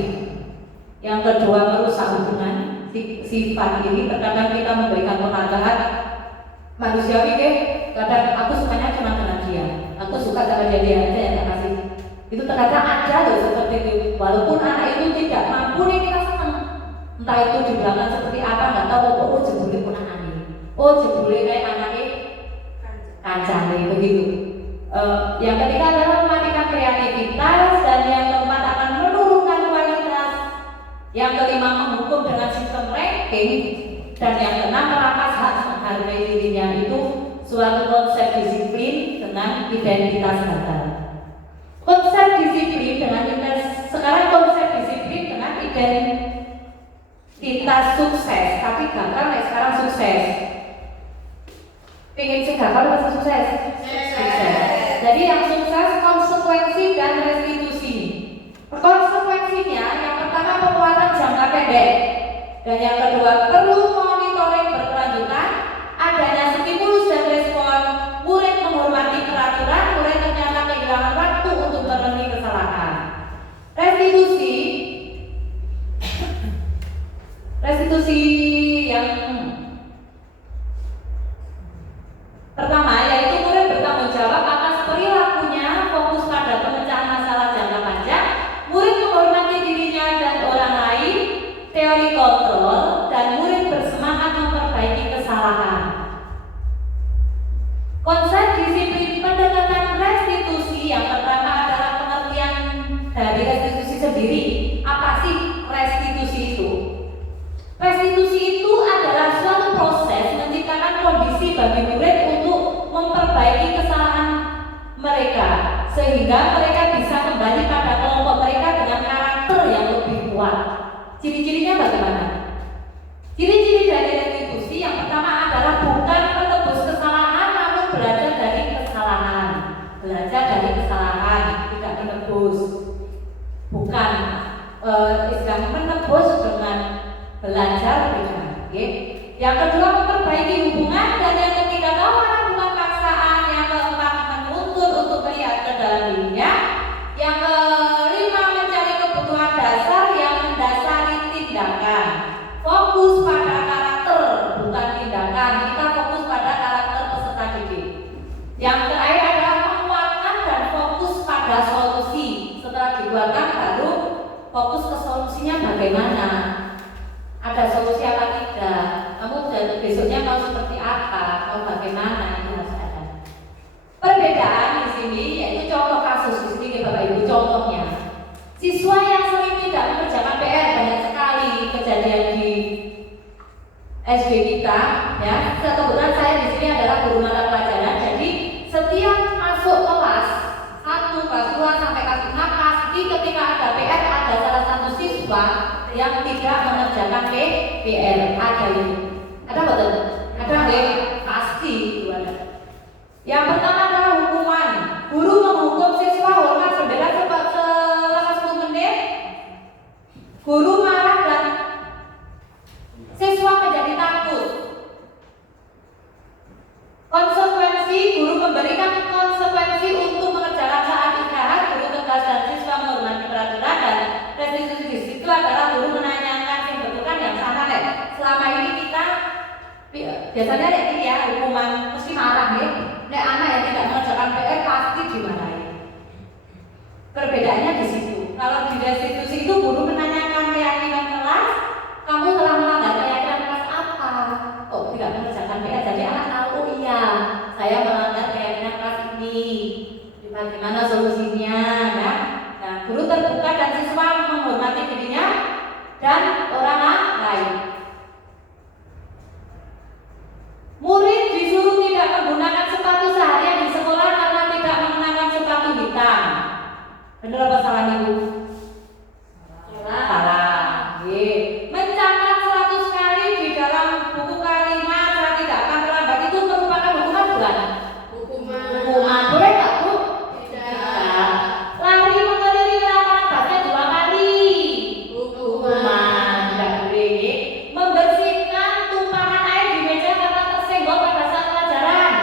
Yang kedua merusak hubungan. Sifat ini terkadang kita memberikan penghargaan manusiawi deh. Kadang aku sukanya cuma dengan dia, aku suka sama dia aja yang tak kasih. Itu terkadang ada loh seperti itu. Walaupun anak itu tidak mampu nih kita senang. Entah itu di belakang seperti apa nggak tahu. Oh jebule pun anak ini. Oh jebule kayak anaknya kancane begitu. Yang ketiga adalah mematikan kreativitas, dan yang keempat akan menurunkan kualitas. Yang kelima menghukum dengan sistem ranking, dan yang keenam merampas hak menghargai dirinya. Itu suatu konsep disiplin dengan identitas bakal. Konsep disiplin dengan sekarang konsep disiplin dengan identitas sukses, tapi gagal sekarang sukses. Pengen sih gagal atau sukses? Sukses. Jadi yang sukses konsekuensi dan restitusi. Konsekuensinya yang pertama penguatan jangka pendek, dan yang kedua perlu monitoring berkelanjutan, adanya stimulus dan respon, murid menghormati peraturan, murid ternyata kehilangan waktu untuk merenungi kesalahan. Restitusi yang pertama yaitu murid bertanggung jawab atas perilakunya, fokus pada pemecahan masalah jangka panjang, murid menghormati dirinya dan orang lain, teori kontrol, dan murid bersemangat memperbaiki kesalahan. Konsep disiplin pendekatan restitusi yang pertama adalah pengertian dari restitusi sendiri. Apa sih restitusi itu? Restitusi itu adalah suatu proses menciptakan kondisi bagi murid untuk memperbaiki kesalahan mereka, sehingga mereka bisa kembali pada kelompok mereka dengan karakter yang lebih kuat. Ciri-cirinya bagaimana? Ciri-ciri dari restitusi yang pertama adalah bukan menebus kesalahan, namun belajar dari kesalahan. Belajar dari kesalahan, tidak menebus. Bukan istilahnya menebus dengan belajar beda. Yang kedua memperbaiki hubungan, dan yang ketiga kawan bukan paksaan. Yang keempat menuntut untuk melihat ke dalam dirinya. Yang kelima mencari kebutuhan dasar yang mendasari tindakan. Fokus pada karakter bukan tindakan. Kita fokus pada karakter peserta didik. Yang terakhir adalah menguatkan dan fokus pada solusi. Setelah dikuatkan baru fokus ke solusinya bagaimana. Ada solusi apa tidak? Kamu besoknya mau seperti apa? Mau bagaimana? Itu harus ada. Perbedaan di sini yaitu contoh kasus di sini Bapak Ibu, contohnya siswa yang sering tidak mengerjakan PR, banyak sekali kejadian di SD kita, ya. Kebetulan saya di sini adalah guru mata pelajaran, jadi setiap masuk kelas 1, kelas 2 sampai kelas 5 pasti ketika ada PR ada salah satu siswa yang tidak mengerjakan PR. Ada ini. Ada betul? Ada nggak? Pasti itu ada. Yang pertama adalah hukuman. Guru menghukum siswa hormat bendera selama 10 menit. Guru marah dan siswa menjadi takut. Konsekuensi, guru memberikan konsekuensi biasanya ya ini ya hukuman mesti marah nih. Nek anak yang tidak mengerjakan PR pasti dimarahi. Perbedaannya di situ. Kalau di restitusi itu guru menanyakan keyakinan kelas, kamu telah melanggar keyakinan kelas apa? Oh, tidak mengerjakan PR. Jadi anak tahu, oh iya, saya melanggar keyakinan kelas ini. Bagaimana solusinya? Ya? Nah, guru terbuka dan siswa menghormati dirinya dan orang lain. Murid disuruh tidak menggunakan sepatu seharian di sekolah karena tidak mengenakan sepatu hitam. Benar apa salah Ibu? Salah. Mencatat 100 kali di dalam buku kalimat saya tidak akan terlambat itu merupakan hukuman bukan? Hukuman. Boleh nggak Bu? Tidak. Lari mengelilingi lapangan basket 2 kali. Hukuman. Tidak boleh. Membersihkan tumpahan air di meja karena tersenggol pada saat pelajaran.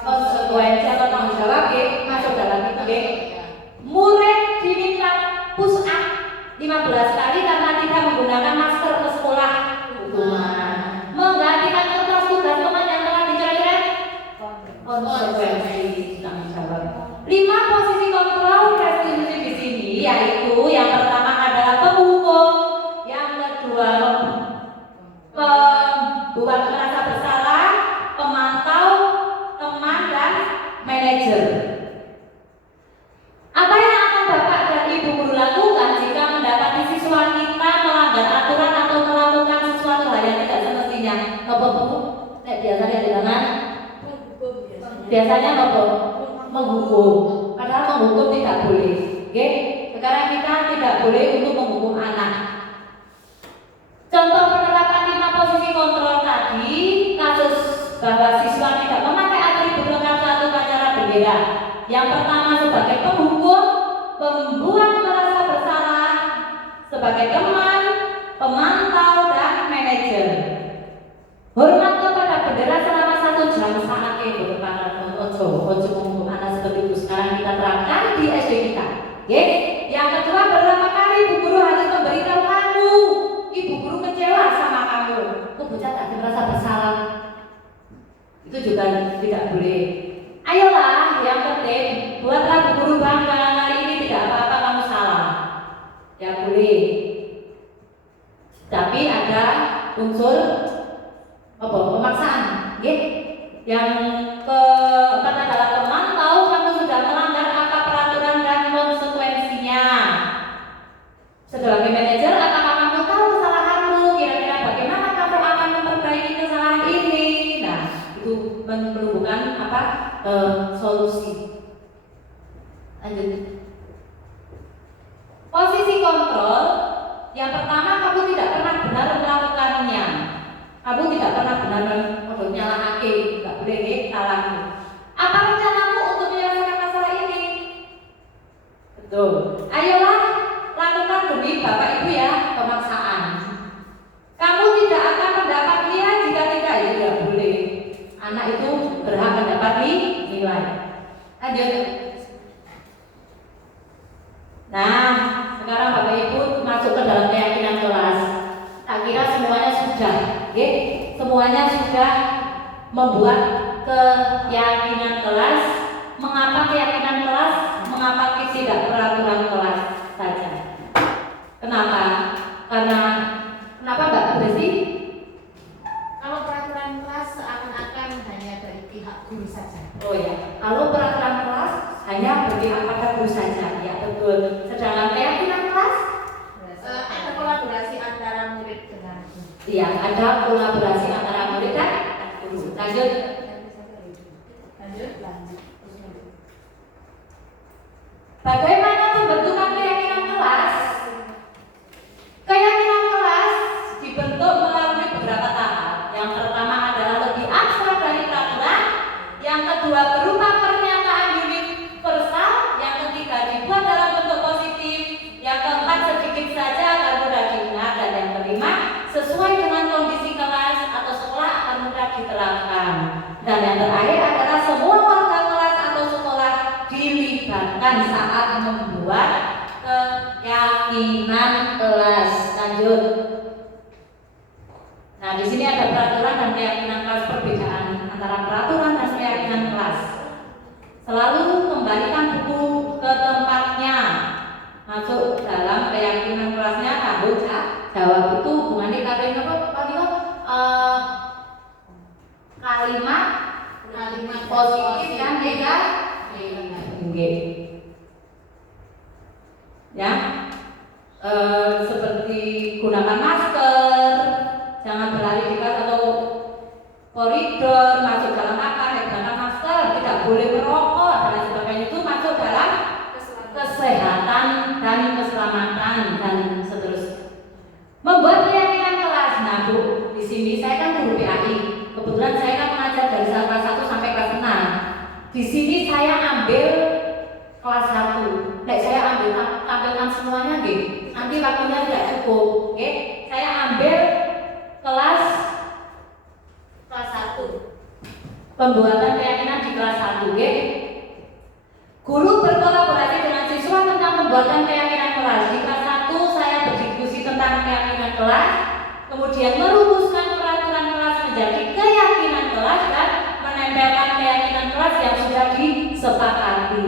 Konsekuensi atau tanggung jawab masuk dalam itu. Murid diminta push up 15 kali karena tidak menggunakan masker ke sekolah. Hukuman. Menggantikan kertas tugas teman yang telah dicoret. Konsekuensi tanggung jawab. 5 posisi kontrol restitusi di sini yaitu yang pertama adalah penghukum, yang kedua pembuat merasa bersalah, pemantau, teman dan manajer. Apa yang akan Bapak dan Ibu guru lakukan jika mendapati siswa kita melanggar aturan atau melakukan sesuatu hal yang tidak semestinya? Apa Bu? Biasanya dengan biasanya apa? Menghukum. Padahal menghukum tidak boleh. Oke? Sekarang kita tidak boleh untuk menghukum anak. Contoh penerapan 5 posisi kontrol tadi, kasus bahwa siswa tidak memakai atribut lengkap saat upacara bendera. Yang pertama sebagai penghukum, pembuat merasa bersalah, sebagai teman, pemantau dan manajer. Hormat kepada bendera selama 1 jam saat itu berpangkat ojo menghukum anak seperti itu. Sekarang kita terapkan di SD kita. Oke? Yang kedua, berapa kali ibu guru harus memberitahu kamu, ibu guru kecewa sama kamu, kok bocah tadi merasa bersalah. Itu juga tidak boleh. Ayolah, yang penting buatlah ibu guru bangga, hari ini tidak apa-apa kamu salah. Ya boleh. Tapi ada unsur apa? Pemaksaan. Oke? Yang keempat adalah pemantau, kamu sudah melanggar apa peraturan dan konsekuensinya. Sebagai manajer, apakah kamu tahu kesalahanmu? Kira-kira bagaimana kamu akan memperbaiki kesalahan ini? Nah, itu menumbuhkan apa? Solusi. Lanjut. Posisi kontrol. Yang pertama, kamu tidak pernah benar melakukannya. Kamu tidak pernah benar nyalahake, tidak boleh salah. Apa rencanamu untuk menyelesaikan masalah ini? Betul. Ayolah lakukan demi Bapak Ibu ya, pemaksaan. Kamu tidak akan mendapat nilai jika tidak, ya tidak boleh. Anak itu berhak mendapat nilai. Lanjut. Nah, sekarang Bapak Ibu masuk ke dalam keyakinan kelas. Tak kira semuanya sudah, okay? Semuanya sudah membuat keyakinan kelas. Mengapa keyakinan kelas? Mengapa tidak peraturan kelas saja? Kenapa? Karena kenapa Mbak Desi? Kalau peraturan kelas seakan-akan hanya dari pihak guru saja. Oh ya, kalau peraturan kelas hanya berpihak pada guru saja, ya betul. Sedangkan keyakinan kelas ada kolaborasi antara murid dengan guru. iya, ada kolaborasi antara murid dan guru. Lanjut. Bagaimana pembentukan keyakinan kelas? Keyakinan kelas dibentuk melalui beberapa tahap. Yang pertama adalah lebih abstrak dari peraturan. Yang kedua berupa pernyataan universal. Yang ketiga dibuat dalam bentuk positif. Yang keempat sedikit saja agar mudah diingat. Dan yang kelima sesuai dengan kondisi kelas atau sekolah akan mudah diterapkan. Dan yang terakhir adalah semua warga kelas atau sekolah dilibatkan saat membuat keyakinan kelas. Lanjut. Nah, di sini ada peraturan dan keyakinan kelas, perbedaan antara peraturan dan keyakinan kelas. Selalu kembalikan buku ke tempatnya. Masuk dalam keyakinan kelasnya, tanggung jawab itu hubungannya kalian kalimat positif dan negatif. Ya, seperti gunakan masker, jangan berlari di kelas atau koridor, masuk dalam kamar, gunakan masker, tidak boleh merokok dan lain sebagainya, itu masuk dalam kesehatan dan keselamatan dan seterusnya. Membuat keyakinan kelas. Nah Bu, di sini saya kan guru PAI. Kebetulan saya kan mengajar dari kelas 1 sampai kelas 6. Di sini saya ambil kelas 1. Saya tampilkan semuanya gitu. Nanti waktunya tidak cukup. Oke, saya ambil kelas 1. Pembuatan keyakinan di kelas 1, oke? Guru berkolaborasi dengan siswa tentang pembuatan keyakinan kelas. Di kelas 1 saya berdiskusi tentang keyakinan kelas, kemudian merumuskan peraturan kelas menjadi keyakinan kelas dan menempelkan keyakinan kelas yang sudah disepakati.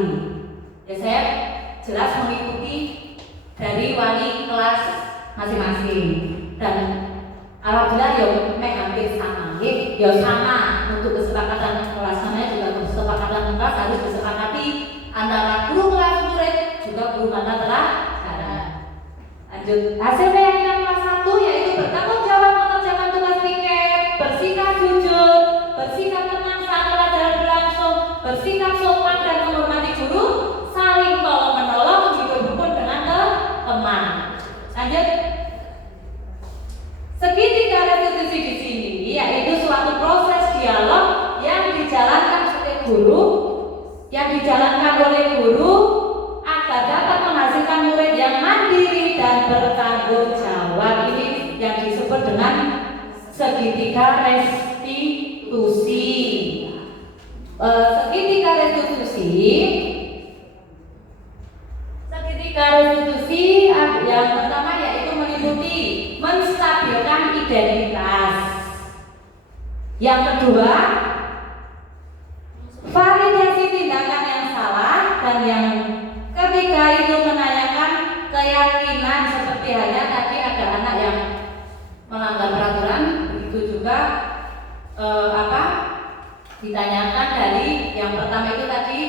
Ya, saya jelas mengikuti dari wali kelas masing-masing dan alhamdulillah hampir sama, ya sama untuk kesepakatan kelas. Namanya juga kesepakatan kelas harus disepakati antara guru kelas, murid, juga guru mata pelajaran. Lanjut, hasil keyakinan kelas 1 yaitu bertanggung jawab mengerjakan tugas piket, bersikap jujur, bersikap tenang saat pelajaran berlangsung, bersikap sopan dan menghormati guru, saling tolong menolong, hidup rukun dengan teman. Lanjut, segitiga restitusi di sini yaitu suatu proses dialog yang dijalankan oleh guru agar dapat menghasilkan murid yang mandiri dan bertanggung jawab. Ini yang disebut dengan segitiga restitusi. Segitiga restitusi yang pertama yaitu meliputi menstabilkan identitas. Yang kedua, validasi tindakan yang salah, dan yang ketiga itu menanyakan keyakinan, seperti halnya tadi ada anak yang melanggar peraturan, begitu juga ditanyakan dari yang pertama itu tadi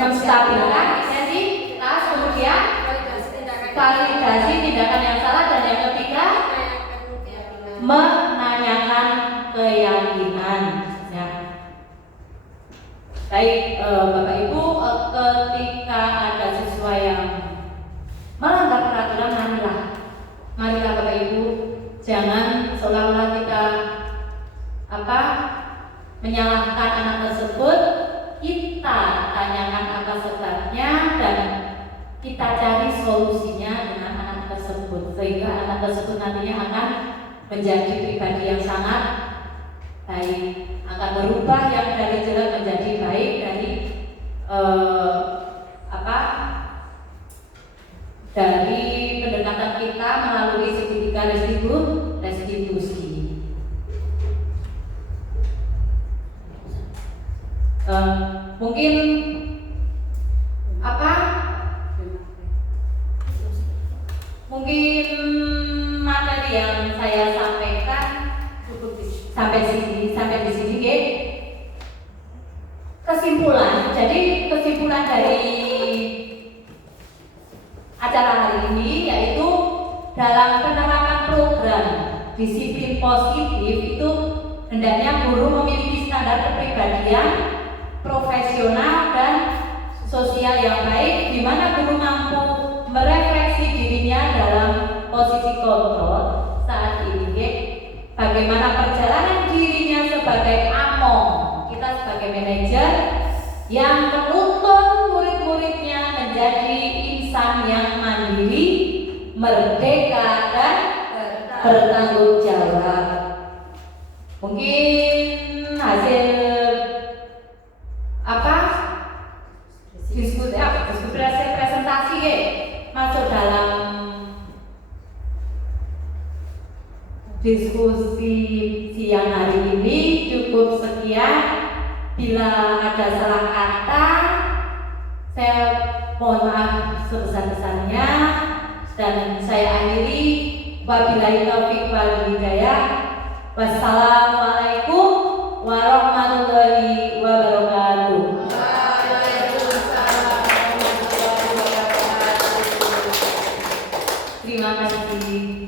menstabilkan identitas, kemudian validasi tindakan yang salah, dan yang ketiga menanyakan keyakinan. Ya. Baik, Bapak Ibu, ketika ada siswa yang melanggar peraturan, marilah Bapak Ibu, jangan seolah-olah kita menyalahkan anak tersebut. Kita tanyakan apa sebabnya dan kita cari solusinya dengan anak tersebut, sehingga anak tersebut nantinya akan menjadi pribadi yang sangat baik, akan berubah yang dari jelek menjadi baik, dari dari pendekatan kita melalui segitiga restitusi. Mungkin mungkin materi yang saya sampaikan cukup sampai di sini, ya. Kesimpulan dari acara hari ini yaitu dalam penerapan program disiplin positif itu hendaknya guru memiliki standar kepribadian profesional dan sosial yang baik, di mana guru mampu merefleksi dirinya dalam posisi kontrol saat ini, ya. Bagaimana perjalanan dirinya sebagai among, kita sebagai manajer yang menuntun murid-muridnya menjadi insan yang mandiri, merdeka dan bertanggung jawab. Mungkin hasil diskusi presentasi, ya, masuk dalam diskusi siang hari ini cukup sekian. Bila ada salah kata, saya mohon maaf sebesar-besarnya dan saya akhiri. Wabillahi taufiq wal hidayah. Wassalamualaikum warahmatullahi wabarakatuh. Terima kasih.